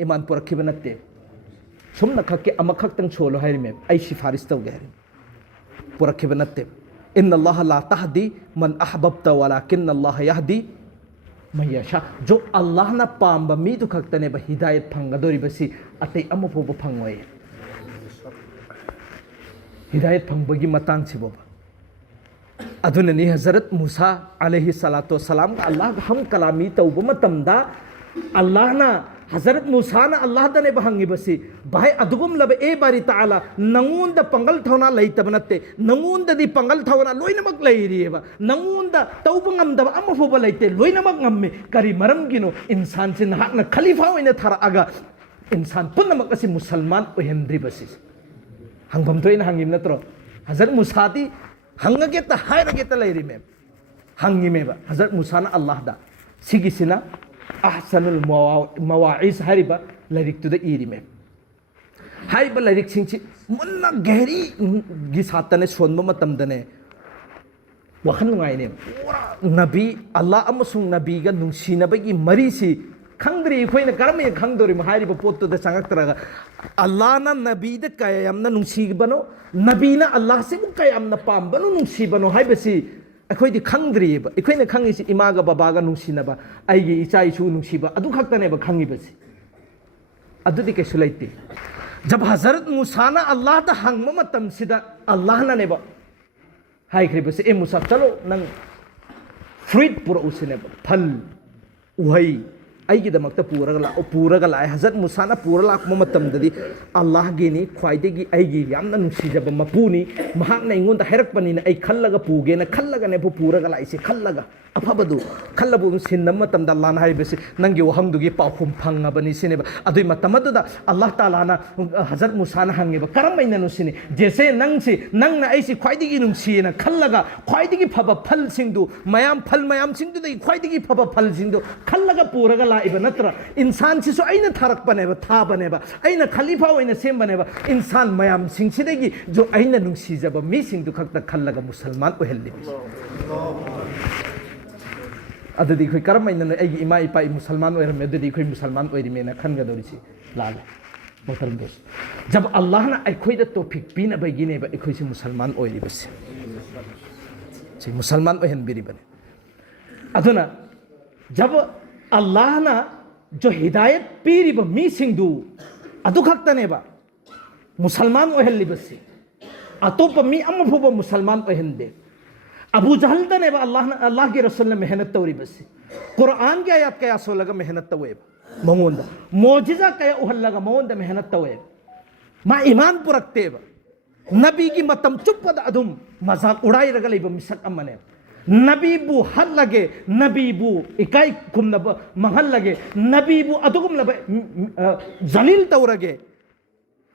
iman purakhiba natte sumna khakke amakhak tang cholo hairi me ai sifaris taw ge purakhiba natte inna Allah la tahdi man ahbabta walakin Allah yahdi man yasha jo Allah na pamba mi du khaktane ba hidayat phangadori basi atei amu pho phangoi hidayat phangbagi matang chibo adunani Hazrat Musa alaihi salatu wasalam Allah ham kalami tauba matamda Allah na Hazrat Musa na Allah da ne bahangi basi bai adugum labe e bari taala nangunda pangal thona leitab natte nangunda di pangal thona loina mak leiriba nangunda tauba ngamda amma foba leite loina mak ngamme kari maram gino insan sin hakna khalifa oina thara aga insan punna mak asi musalman ohendri basi hangbam toina hangim natro Hazrat Musa di hangageta hairageta leiri me hangi meba Hazrat Musa na Allah da sigisina ahsanul mawa'iz hariba lairik tu da iri me hariba lairik singchi munna gehri gi satane sonba matam dane wakhan ngai ne nabi Allah amasung nabi ga nungsina bagi marisi khangdri khoina karame khangdori hariba potto da sangak taraga Allah na nabi da kayamna nungsi bano nabi na Allah se mu kayamna pam bano nungsi bano haibasi अखोई खंग्रीब अखोई खंगी इमाग बाबाग नुसीनब अगी इचा इचू नुसीब अदु खक्तनेब खंगीबसी अदुदि कैसु लेते जब हजरत मूसा ना अल्लाह दा हंगम मतम सिदा अल्लाह ना नेब हाइख्रिबसी ए मूसा चलो नंग फ्रूट पुरा उसिनेब फल उहई अईगिदमक्ता पूरगा लाए हजरत मूसा ना पूरा लाक मतम ददी अल्लाह गिनी ख्वाइदेगी अईगी यामना नुसीजब मपुनी महाकना इंगोंदा हैरकपनिना अई खल्लगा पूगेना खल्लगा ने पूरगा लाइसे खल्लगा अफबदु खल्लबु सिन्नम मतमदा अल्लाह ना हाइबसी नंगी वहंगदुगी पाखुम फंगबनी सिनेब अदुई मतमदुदा अल्लाह ताला ना हजरत मूसा ना हंगेबा करमैना नुसिने जैसे नंग ना ऐसी ख्वाइदेगी नुसीना खल्लगा ख्वाइदेगी फबा फल सिंदु मयाम सिंदु दई ख्वाइदेगी फबा फल सिंदु खल्लगा पूरगा लाइबा नत्र इंसान सिसु अइना थारक बनेबा था बनेबा अइना खलीफा ओइना सेम बनेबा इंसान मयाम सिंसिदेगी जो अइना नुसीजबा मी सिंदु खक्ता खल्लगा मुसलमान ओहेल्लि अदुदी खोई करमैना अइगी इमा इपा मुसलमान ओइरमे अदुदी खोई मुसलमान ओइरिमेना खनगदोरिसि लाल मोहतरम दोस्त जब अल्लाह ना अखोई दा तौफीक पीना बगिनेबा अखोई से मुसलमान ओइरिबसे से मुसलमान ओहन बिरिबने अदुना जब अल्लाह ना जो हिदायत पीरिब मी सिंधु अदु खक्तनेबा मुसलमान ओहल्लिबसे अतोप मी अमफुब मुसलमान ओहंदे अबू जहल दनेबा अल्लाह के रसूल ने मेहनत तौरिबसे कुरान के आयत कया सोलगा मेहनत तवेब मंगोंदा मौजिजा कया उहल्लगा मंगोंदा मेहनत तवेब मा ईमान पुरक्तेब नबी की मतम चुप्पद अदुम मजाक उड़ाई रगलेब मिसक अमने नबीबू हल लगे नबीबू इकाई कुमनब महल लगे नबीबू अदुगुम लबे जलील तौरगे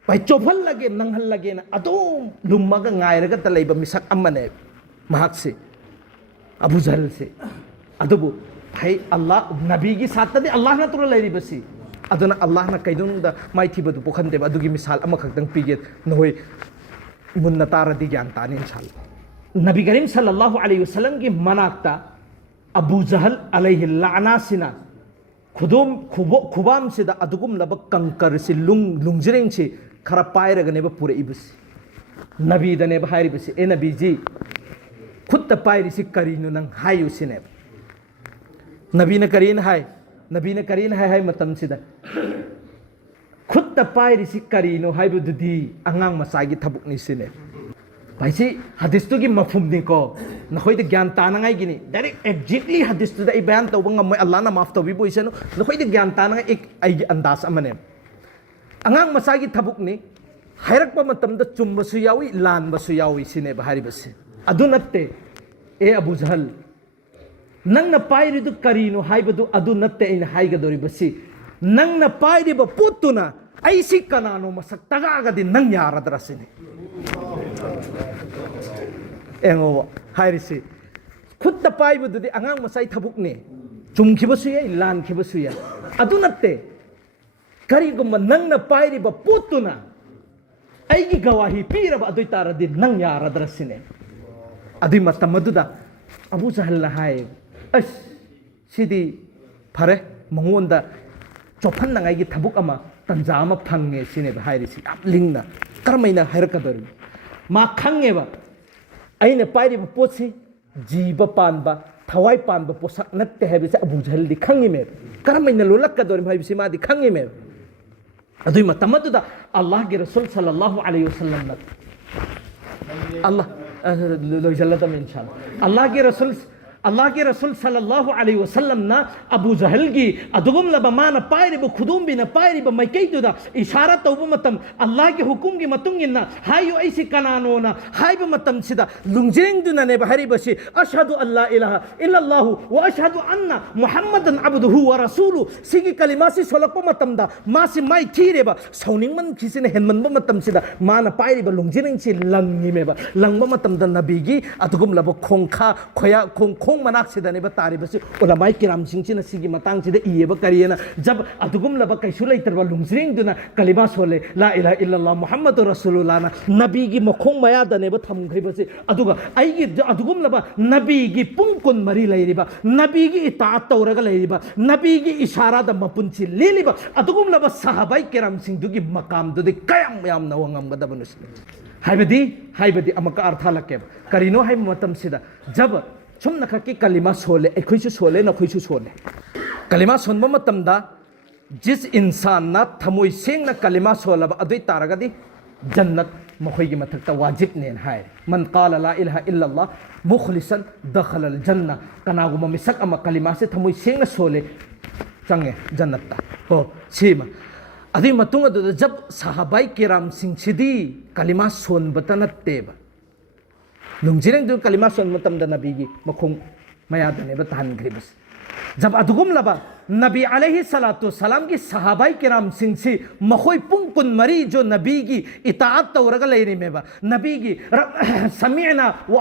भाई चोफल लगे नंगहल लगे ना अदुम लुम्मगा गायरगा तलेब मिसक अमने महक से अबू जहल से अदुबू भाई अल्लाह नबी की साथ दे अल्लाह ना तुरा लेरी बसी अदुना अल्लाह ना कैदुंदा माइथी बदु पोखन देब अदुगी मिसाल अमा खक्तंग पीगे नहोय मुन्ना तारदी ज्ञान ताने इंशाअल्लाह नबी करीम सल्लल्लाहु अलैहि वसल्लम की मनाक्ता अबू जहल अलैहि लानासिना खुबाम से अदुगुम लब कंकर से लुंगजरेंग से खरा पायरगने पूरे इबस नबी दने हायरी बसे ए नबी जी खुद पायरी से करीनु नंग हाय उसिने नबी ने करीन हाय मतम सिदा खुद पायरी से करीनु हायबुदुदी अंगांग मसागी थबुकनि सिने भाईसी हदीस तो की मफहूम नहीं को नखोई तो ज्ञान तानांगाई गिनी डायरेक्ट एग्जैक्टली हदीस तो दा बयान तौबा ngam अल्लाह ना माफ तौबी बोइसनो नखोई तो ज्ञान तानांगा एक आई अंदाज अमने अंगांग मसागी थबुकनि हायरकपा मतमदा चुम्बसु यावी लानबसु यावी सिने बाहरिबसे अदु नत्ते ए अबू जहल नंगना पायरिदु करीनो हाइबदु अदु नत्ते इन हाइगदोरिबसी नंगना पायरिबा पुत्तुना ऐसी कनानो मसक तगागदि नंग यारदरसिने एंगो हायरिसी खुद पाइबदुदि अंगांग मसाई थबुकने चुमखिबसु याय लानखिबसु याय अदु नत्ते करीगुम नंगना पायरिबा पुत्तुना ऐगी गवाही पीरब अदुइ तारदि नंग यारदरसिने अदुइ मतमदुदा अबू जहल हाय अस सिदी फरे मंगोंदा चोफन नंगाई थबुक अमा तंजा अमा फंगे सिने हायरिसी याम लिंगना करमैना हायरकदोरी मा खंगेबा अइने पाइरिबा पोछि जीव पानबा थवाई पानबा पोसक नत्ते हायबिसे अबू जहल दि खंगिमे करमैना लोलक्कदोरी हायबिसे मादि खंगिमे अदुई मतमदुदा अल्लाह के रसूल सल्लल्लाहु अलैहि वसल्लम न अल्लाह लो जल्लत में इंशाअल्लाह अल्लाह के रसूल सल्लल्लाहु अलैहि वसल्लम ना अबू जहल की अदुगुम लबमान पायरिब खुदुम बिना पायरिब मैकैदुदा इशारा तौब मतम अल्लाह के हुकुम की मतुंगिना हायो ऐसी कनानोना हाइब मतम सिदा लुंजिंगदुना ने बहरिबसी अशहदु अल्ला इलाहा इल्लल्लाह व अशहदु अन्ना मुहम्मदन अब्दुहु व रसूलु सिगी कलिमासी सोलको मतमदा मासी माइ थीरेबा सौनिंगमन खिसिने हेनमनब मतम सिदा माना पायरिब लुंजिंगसी लंगिमेबा लंगब मतमदा नबीगी अदुगुम लब खोंखा खोया खोंग मनाक सिदने तारीबसी उलमाई किराम सिंह सिगी मतंग सिद इयेब करियना जब अदुगुम लब कैसु लेतरबा लुंजिंगदुना कलिमा सोले ला इलाहा इल्लल्लाह मुहम्मदुर रसूलुल्लाह नबीगी मखोंग मयादनेब थमखरिबसी अदुगा आइगी अदुगुम लब नबीगी पुंकुन मरी लैरिबा नबीगी इतात तौरगा लैरिबा नबीगी इशारा द मपुंची लेलिबा अदुगुम लब सहाबाई किराम सिंह दुगी मकाम दुदि कयम याम नवंगमगदबनुस हाइबदी अमका अर्थ लके करिनो हाइ मतम सिदा जब सुम नखकी कलिमा सोले एखुइसु सोले नखुइसु सोले कलिमा सोनब मतमदा जिस इंसान ना थमोई सेंग ना कलिमा सोलब अदुई तारगदी जन्नत मखोइगी मथकता वाजिब ने हाय मन काला ला इलाहा इल्लल्लाह मुखलिसन दखल अल जन्ना कनागुम मिसक अमा कलिमा से थमोई सेंग ना सोले चंगे जन्नत हो सीमा अदुई मतुंग अदुदा जब सहाबाई किराम सिंह सिदी कलिमा सोनबता नत्तेबा लुंजिरें दु कलिमा सोन मतमदा नबीगी मखोंग मयादने बताहनग्रिबस जब अदुगुम लबा नबी अलैहि सलातु सलाम की सहाबाई किराम सिंह सी मखोई पुंकुन मरी जो नबी की इताअत तौरगा लेरी मेबा नबी की समीअना व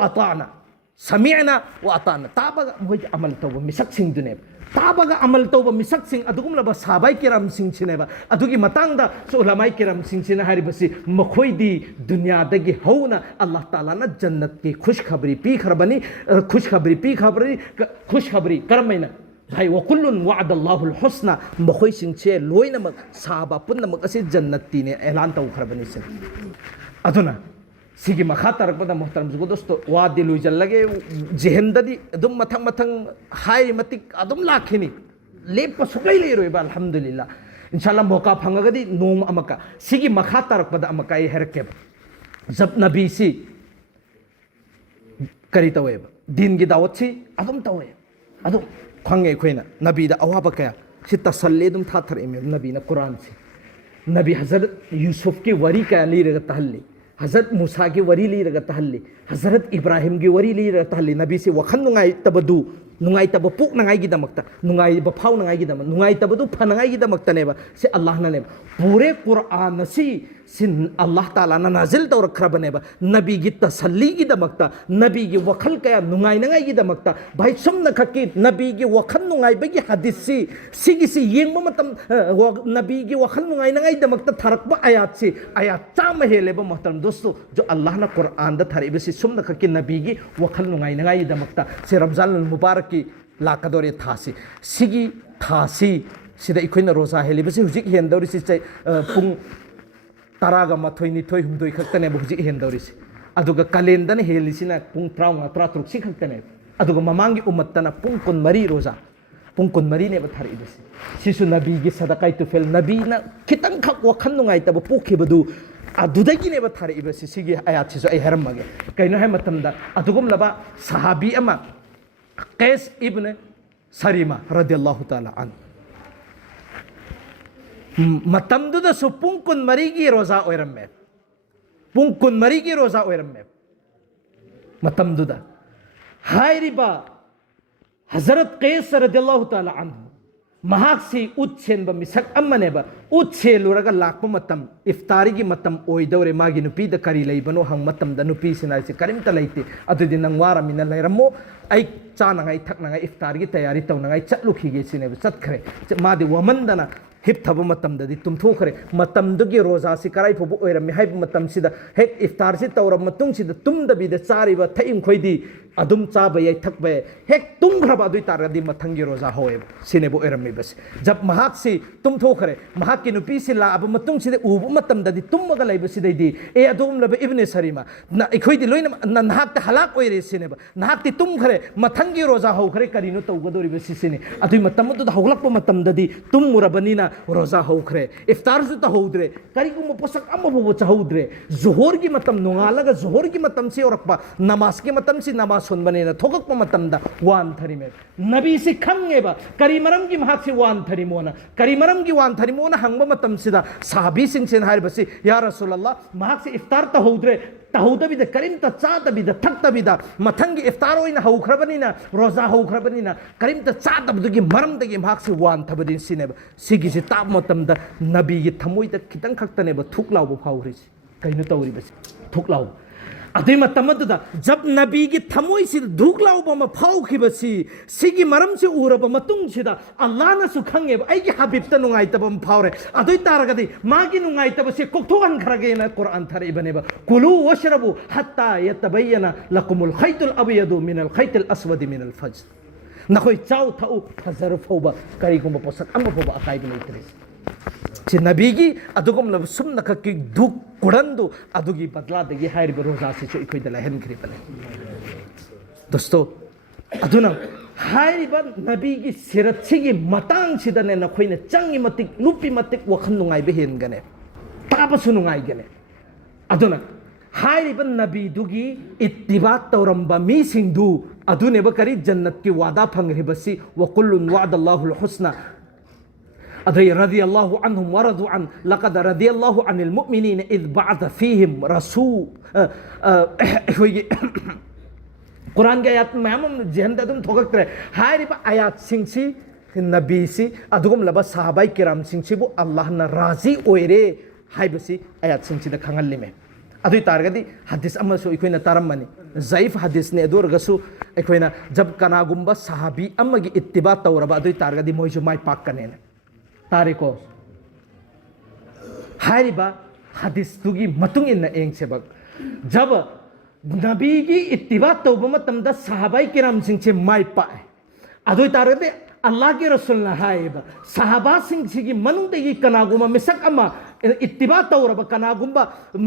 अताना ताबा मोय अमल तौब मिसक सिंह दुने ताबगा अमल तौब मिसक सिंह अदुगुम लब सहाबाई किराम सिंह सिनेबा अदुगी मतंगदा उलमाई किराम सिंह सिना हारिबसी मखोइदी दुनिया दगी हौना अल्लाह ताला ना जन्नत की खुशखबरी करमैना भाई वकुल्लुन वअदल्लाहुल हुस्ना मखोइ सिंचे लोइनमक साबा पुन्नमक असे जन्नती ने ऐलान तौखरबनी से अदुना सिगी मखा तरकपदा मोहतरम जुगो दोस्तो वादी लुइजल्लगे जेहंददी अदुम मथंग हाई मतिक अदुम लाखिनी लेप सुगै लेरोइबा अल्हम्दुलिल्लाह इंशाल्लाह मौका फंगगदी नोम अमका सिगी मखा तरकपदा अमका ए हरके जब नबी सी करी तवेब दीन की दावत सी अदुम तवे अदुम खंगे खोइना नबीदा अवाबा कया सि तसल्ली दुम थाथर इमे नबीना कुरान से नबी हजरत यूसुफ की वरी कया लीरगा तहल्ली हजरत मूसा की वरी लीरगा तहल्ली हजरत इब्राहिम की वरी लीरगा तहल्ली नबी से वखन नुंगाई तबदु नुंगाई तब पुक नंगाई की दमकता नुंगाई बफाव नंगाई की दम नुंगाई तबदु फनंगाई की दमकता नेबा से अल्लाह ने पूरे कुरान सी सिन अल्लाह ताला ना नाजिल तौर खरबनेबा नबी की तसल्ली की दमकता नबी की वखल कया नुंगाई नंगाई की दमकता भाई सुम नखकी नबी की वखल नुंगाई बगी हदीस सी येंग मतम नबी की वखल नुंगाई नंगाई दमकता थरकबा आयात चाम हेलेबा मोहतरम दोस्तों जो अल्लाह ना कुरान दा थरिबसी सुम नखकी नबी की वखल नुंगाई नंगाई दमकता से रमजान मुबारक की लाकदोरे थासी सिगी थासी सिदा इखोइना रोजा हेलिबसी हुजिक हेंदौरिसी पुंग तरागा मथोई निथोई हुमदोई खक्तने हुजिक हेंदौरिसी अदुगा कलेंदन हेलिसिना पुंग 33 सी खक्तने अदुगा ममांगी उम्मतना पुंग 14 रोजा पुंग 14 ने बथारिबसी सिसु नबीगी सदकाई तुफेल नबीना खितंग खक वखन नुंगाई तब पोखिबदु अदुदगी ने बथारिबसी सिगी आयात सिसु आई हरमगे कइनो है मतमदा अदुगुम लबा सहाबी अमा कैस इब्न सरीमा रदियल्लाहु ताला अन मतमदुदा सु पुंग 14 की रोजा ओइरम्मे पुंग 14 की रोजा ओइरम्मे मतमदुदा हायरिबा हजरत कैस रदियल्लाहु ताला अन महाक्सी उच्छेनबा मिसक अम्मनेबा उच्छेलुरगा लाकप मतम इफ्तारी की मतम ओइदौरे मागी नुपीद करी लैबनो हंग मतमदा नुपी सिनाइसे करिमता लैते अदुदि नंगवारा मिना लैरमो आई चानंगाई थकनंगाई इफ्तारी की तैयारी तौनंगाई चटलुखिगे सिनेबा चटखरे मादि वमंदना हिप्थब मतमददि तुमथोखरे मतमदुगी रोजा से कराई फोबु ओइरमि हाइब मतमसिदा हेक इफ्तार से तौरब मतुंगसिदा तुमदबिदा चारिबा थैम खोइदि अदुम चाबे याई थकबे हेक तुम्खरब अदुई तारगदी मथंगी रोजा होए सिनेबो एरमी बस जब महाक से तुम थोखरे महाक की नुपी से लाब मतुंग सिदे उब मतमददी तुमगा लाइब सिदैदी ए अदुम लब इब्ने सरीमा ना इखोइदि लोइना नाहक त हलाक ओइरे सिनेबा नाहक ति तुम्खरे मथंगी रोजा होखरे करिनो तौगदोरि बस सिने अदुई मतमदु हौलक मतमददी तुम मुरबनीना रोजा होखरे इफ्तार जु त होद्रे करिगुम पोसक अमबो चहौद्रे जोहर की मतम नोंगालगा जोहर की मतम से औरकपा नमाज की मतम से नमाज सुनबनेना थोकक मतमदा वान थरिमे नबी से खंगेबा करीमरम की महाक से वान थरिमोना करीमरम की वान थरिमोना हंगबा मतम सिदा साहबी सिंह से हारिबसी या रसूल अल्लाह महाक से इफ्तार तहौद्रे तहौदबिदा करीमता चादबिदा थक्तबिदा मथंगी इफ्तार ओइना हौखरबनिना रोजा हौखरबनिना करीमता चादबदुगी मरमदगी महाक से वान थबदिन सिनेबा सिगी से ताब मतमदा नबी की थमोइदा खितंग खक्तनेबा थुकलाउबो फाउरिस कहिनो तौरिबस थुकलाउ अदुई मतमदुदा जब नबी की थमोइ से धुकलाउबो म फाउखिबसी सिगी मरम से उरब मतुंग सिदा अल्लाह न सुखंगेबा आइगी हबीबता नुंगाइतब म फाउरे अदुई तारगदी मागी नुंगाइतब से कोक्थोगन खरगेना कुरान थरइबनेबा कुलू वशरबू हत्ता यतबयना लकुमुल खैतुल अबयदु मिनल खैतिल अस्वदि मिनल फज्र नखोइ चाउ थाउ फजर फौबा करिगुम पोसक अम फौबा अकाइब लेतरे चे नबीगी अदुगम लब सुम नखकी दुख कुड़ंदु अदुगी बदला देगी हाइब रोजा से जो इकोई दला हेन खरीबने दोस्तों अदुना हाइब नबीगी सिरत्सिगी मतांग सिदने नखोइने चंगी मतिक नुपी मतिक वखन नुंगाई बेहेन गने ताबसु नुंगाई गने अदुना हाइब नबी दुगी इत्तिबात तौरंबा मी सिंधु अदुने बकरी जन्नत की वादा फंगरिबसी वकुल्लुन वादल्लाहुल हुस्ना अदय रदियल्लाहु अन्हुम वरदु अन लक़द रदियल्लाहु अनिल मुमिनीन इज़ बअथ फीहिम रसूल कुरान के आयत में हम जेहन तुम थोकत्रे हारिबा आयत सिंसी नबी सी अदुगम लबा सहाबाई किराम सिंसी वो अल्लाह न राजी ओइरे हाइबसी आयत सिंसी द खंगल्ली में अदुई तारगदी हदीस अमसो इकोइना तारमनी ज़ईफ हदीस ने अदुरगसु इकोइना जब कनागुंबा सहाबी अम्मगी इत्तिबा तौरबा अदुई तारगदी मोइजु माइ पाक कनेना तारिको हारिबा हदीस तुगी मतुंग इन एंग सेबक जब नबी की इत्तिबा तौबा मतमदा सहाबाई किराम सिंह से माइ पाए अदुई तारगदी अल्लाह के रसूल ना हाइबा सहाबा सिंह की मनुंगदगी कनागुमा मिसक अमा इत्तिबा तौरबा कनागुंबा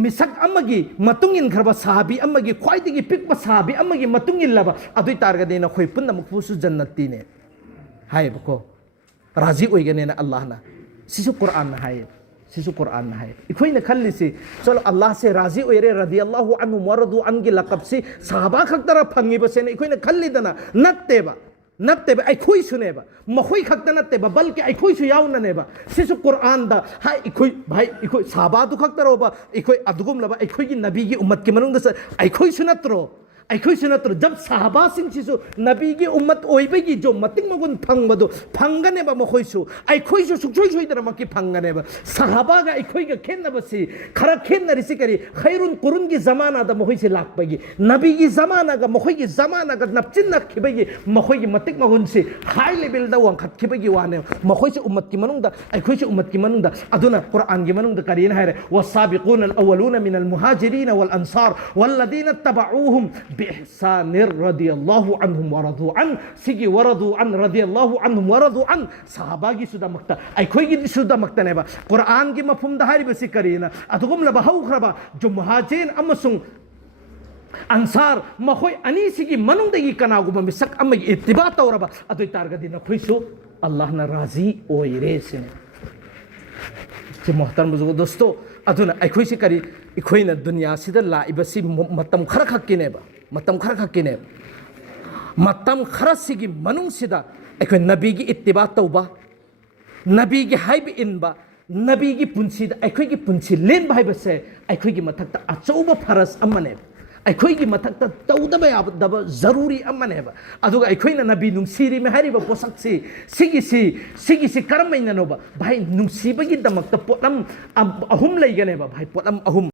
मिसक अमगी मतुंग इन खरबा सहाबी अमगी ख्वाइदगी पिकबा सहाबी अमगी मतुंग इन लबा अदुई तारगदी न खोइ पुन्ना मुखफुसु जन्नती ने हाइबको राजी ओइगने ना अल्लाह ना सिसु कुरान ना हाय सिसु कुरान ना हाय इखोइ न खल्ली से चलो अल्लाह से राजी ओइरे रदियल्लाहु अन्हु वरदु अन की लक़ब से सहाबा खक्तरा फंगी बसे ने इखोइ न खल्ली दना नत्तेबा इखोइ सुनेबा मखोइ खक्ता नत्तेबा बल्कि इखोइ सु याउ ननेबा सिसु कुरान दा हाय इखोइ भाई इखोइ सहाबा दु खक्तरोबा इखोइ अदुगुम लबा इखोइ की नबी की उम्मत के मनुंग दस इखोइ सुनत्रो जब सहाबा सिंह नबी की उम्मत ओइबगी जो मतिंग मगुन फंगबदो फंगने बा मखोइसु आइखोइसु सुखोइ सोइदर मकी फंगने बा सहाबा गा आइखोइ गा खेनबसी खरा खेनरिसि करी खैरुन कुरुन की जमाना दा मखोइसे लाकबगी नबी की जमाना गा मखोइ की जमाना गा नपचिन नखिबगी मखोइ की मतिक मगुन से हाई लेवल दा वांग खतखिबगी वाने मखोइसे उम्मत की मनुंग दा आइखोइसे उम्मत की मनुंग दा अदुना कुरान की मनुंग दा करिन है वसाबिकून अल अव्वलून मिनल मुहाजिरीन वल अंसार वल्लदीन तबऊहुम बिहसान रदियल्लाहु अन्हुम वरदु अन सिगी वरदु अन रदियल्लाहु अन्हुम वरदु अन सहाबा की सुदा मक्ता आइखोइ की सुदा मक्ता नेबा कुरान की मफहुम दा हारिबसी करिना अदुगुम लबा हौखरबा जो मुहाजिर अमसुंग अंसार मखोइ अनीसिगी मनुंगदगी कनागुबा मिसक अमगी इत्तिबा तौरबा अदुई तारगदी नखोइसु अल्लाह न राजी ओइरे सिने से मोहतरम बुजुर्ग दोस्तों अदुना आइखोइसे करी इखोइना दुनिया सिदा लाइबसी मतम खर खक्किनेबा मतम खर खक्किनेबा मतम खरसिगी मनुंगसिदा अखोइ नबीगी इत्तिबा तौबा नबीगी हाइब इनबा नबीगी पुंसीदा अखोइगी पुंसी लेनबा हाइबसे अखोइगी मथक्ता अचौबा फरस अमनेबा अखोइगी मथक्ता तौदबा याबदबा जरूरी अमनेबा अदुगा अखोइना नबी नुंसीरी में हारिबा पोसक्सी सिगिसी करमैननोबा भाई नुंसीबगी दमक्ता पोतम अहुम लैगनेबा भाई पोतम अहुम